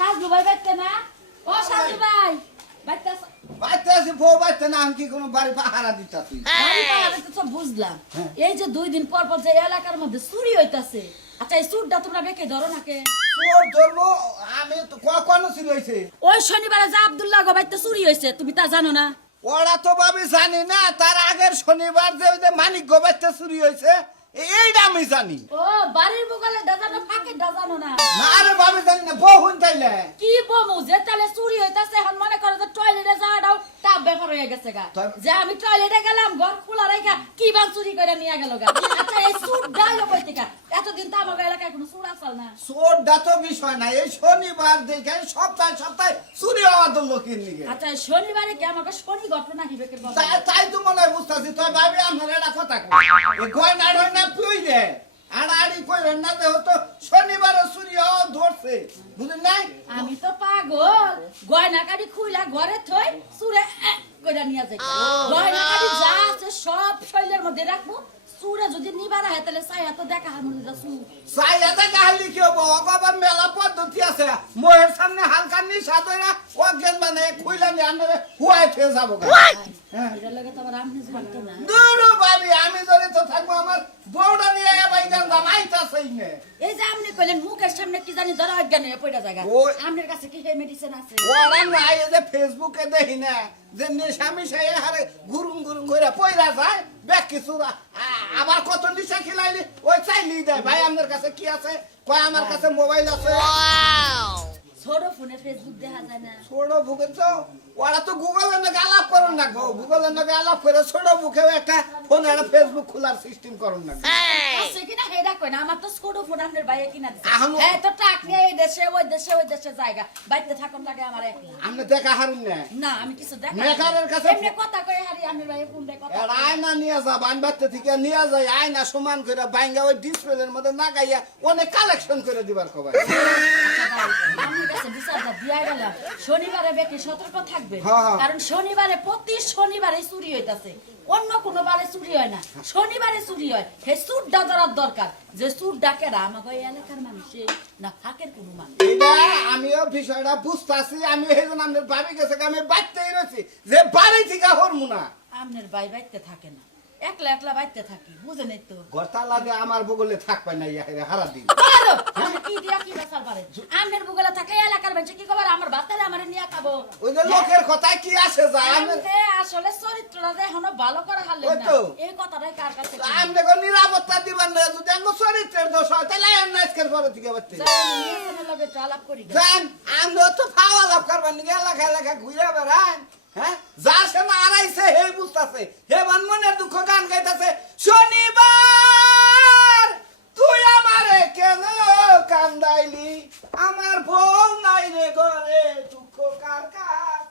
সাজু ভাই বাইতে না ও সাজু ভাই বাইতে বাইতে আছে বউ বাইতে না আমি কি কোনো বাড়ি পাহারা দিতা তুই বাড়ি পাহারা তো সব বুঝলাম এই যে 2 দিন পর পর যে এলাকার মধ্যে চুরি হইতাছে আচ্ছা এই চুরটা তোমরা বেকে ধরো নাকে তোর ধর্ম আমি তো কখনো ছিল হইছে ওই শনিবারে যে আব্দুল্লাহ গো বাইতে চুরি হইছে তুমি তা জানো না ওরা তো ভাবি জানি না তার আগের শনিবার যে মানিক গোবাইতে চুরি হয়েছে এইটা আমি জানি ও বাড়ির বগলে দাদানো ফাঁকে দাদানো না না রে ভাবি জানি না বহুন তাইলে কি বমু যে তাহলে চুরি হইতাছে এখন মনে করো যে টয়লেটে যাওয়াটাও টাপ ব্যাপার হয়ে গেছে গা যে আমি টয়লেটে গেলাম ঘর খোলা রাখা কি বাল চুরি করে নিয়ে গেল গা আচ্ছা এই চুর ডাইলো কই থেকে এতদিন তো আমার এলাকায় কোনো চুর আসল না চোরটা তো বিষয় না এই শনিবার দেখে সপ্তাহে সপ্তাহে চুরি হওয়া তো লোকের নিকে আচ্ছা শনিবারে কি আমাকে শনি ঘটনা কি বেকের বাবা তাই তো মনে হয় বুঝতেছি তুই ভাবি আমার এটা কথা এই গয়না টয়না পুই দে আড়াআড়ি কইরেন না যে হতো শনিবারে চুরি হওয়া ধরছে বুঝলেন নাই আমি তো পাগল গয়না কাটি খুইলা ঘরে থই চুরে কইরা নিয়ে যাই গয়না কাটি যা আছে সব শৈলের মধ্যে রাখবো চুরে যদি নিবার হয় তাহলে চাইয়া তো দেখা হয় মনে যাচ্ছু চাইয়াতে কাহিলি কি হবো অকবার মেলা পদ্ধতি আছে মোহের সামনে হালকা নিশা দইরা অজ্ঞান মানে খুইলা নিয়ে আনলে হুয়াই ফেয়ে যাবো এটার লগে তো আবার আমনি জড়িত না দূর বাড়ি আমি যদি তো থাকবো আমার বউটা নিয়ে ভাই গান জামাইতাছেই না এই যে আপনি কইলেন মুখের সামনে কি জানি ধরা অজ্ঞান হয়ে পড়া জায়গা ওই- আপনার কাছে কি হে মেডিসিন আছে ওরা নাই এই যে ফেসবুকে দেখি না যে নেশামি সে হারে গুরুম গুরুম করে পয়রা যায় ব্যাক কিছু আবার কত নিশা খিলাইলি ওই চাইলি দেয় ভাই আপনার কাছে কি আছে কয় আমার কাছে মোবাইল আছে ছোট ফোনে ফেসবুক দেখা যায় না ছোট বুকে তো ওরা তো গুগলের নাকি আলাপ করুন না গো গুগলের নাকি আলাপ করে ছোট বুকেও একটা ফোনে একটা ফেসবুক খোলার সিস্টেম করুন না আছে কিনা হেডা কই না আমার তো ছোট ফোন আপনার ভাইয়ে কিনা দিছে আহম- হ্যাঁ তো টাক নিয়ে এই দেশে ওই দেশে জায়গা বাইতে থাকুন লাগে আমার একলা আপনি দেখা হারুন না না আমি কিছু দেখা মেকারের কাছে- এমনি কথা কই হারি আমি ভাই ফোন দে কথা এর আয়না নিয়ে যা বানবাতে থেকে নিয়ে যায় আয়না সমান করে বাইঙ্গা ওই ডিসপ্লের মধ্যে না গাইয়া অনেক কালেকশন করে দিবার কবাই আমার কাছে বিচারটা দিয়া গেলাম শনিবারে বেশি সতর্ক থাকবে হ্যাঁ, হ্যাঁ। কারণ শনিবারে প্রতি শনিবারে চুরি হইতাছে অন্য কোনো বারে চুরি হয় না শনিবারে চুরি হয় হে চুরটা ধরার দরকার যে চুর ডাকেরা আমাকে ওই এলাকার মানুষে না ফাঁকের কোনো মানুষ এটা আমিও বিষয়টা বুঝতেছি আমি এই জন্য আমাদের বাড়ি গেছে আমি বাড়তেই রয়েছি যে বাড়ি থেকে হরমু না আপনার ভাই বাইতে থাকে না একলা একলা বাইতে থাকি বুঝেন তো ঘরতালা দিয়ে আমার বগলে থাকবে না ইয়া হারা দিন পারো, আমি কি দিয়া কি বাসার পারে আপনার বুগলে থাকলে এলাকার মানুষ কি খবর আমার বাতালে আমারে নিয়ে খাবো ওই যে লোকের কথায় কি আসে যায় আমি আমনে আসলে চরিত্রটা যে এখনো ভালো করে হারলেন ওই না তো। এই কথাটাই কার কাছে কই? আমি দেখো নিরাপত্তা দিবার না যদি আমার চরিত্রের দোষ হয় তাহলে আমি আজকের পরে থেকে বাড়তে যাই, নির্বাচনের লগে একটু আলাপ করি গে। জান আমি তো ফাওয়া লাভ করবার নিকে এলাকা এলাকা ঘুরে বেড়ান হ্যাঁ যা সে না আড়াইছে হে বুঝতাছে হে বান মনের দুঃখ গান গাইতাছে শনিবার তুই আমারে কেন কান্দাইলি আমার বউ নাই রে ঘরে দুঃখ কার কাছে